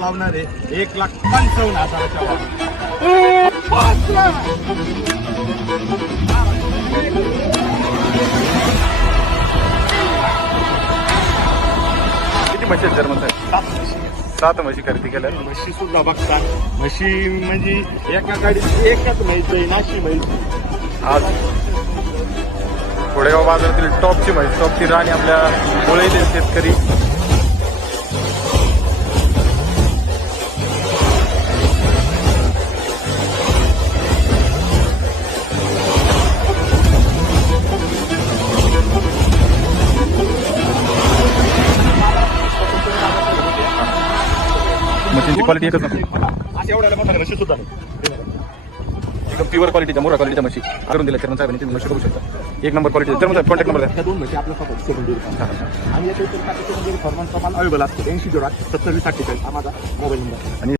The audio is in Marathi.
लावणार आहे 1,55,000च्या किती म्हशी आहेत जर्मन साहेब? 7 म्हशी खरेदी केल्या. म्हशी सुद्धा बघता. म्हशी म्हणजे एका गाडीत एकच म्हैस नाशी म्हैस. आज कोडेगाव बाजारातील टॉपची म्हैस, टॉपची राणी आपल्या मुळेतील शेतकरी म्हशींची क्वालिटी एकच नसते. अशा एवढ्या मोठ्या म्हशी सुद्धा नाही. एकदम प्युअर क्वालिटीच्या, मोठ्या क्वालिटीच्या म्हशी करून दिल्या चर्मन साहेबांनी. तुम्ही म्हशी बघू शकता. 1 नंबर क्वालिटी. चर्मन साहेब कॉन्टॅक्ट नंबर द्या. ह्या 2 म्हशी आपल्या स्वतः करून देऊ आणि याच्या फॉर्मन्स प्रमाण अवेलेबल असतो. 80 70 20 48 हा माझा मोबाईल नंबर. आणि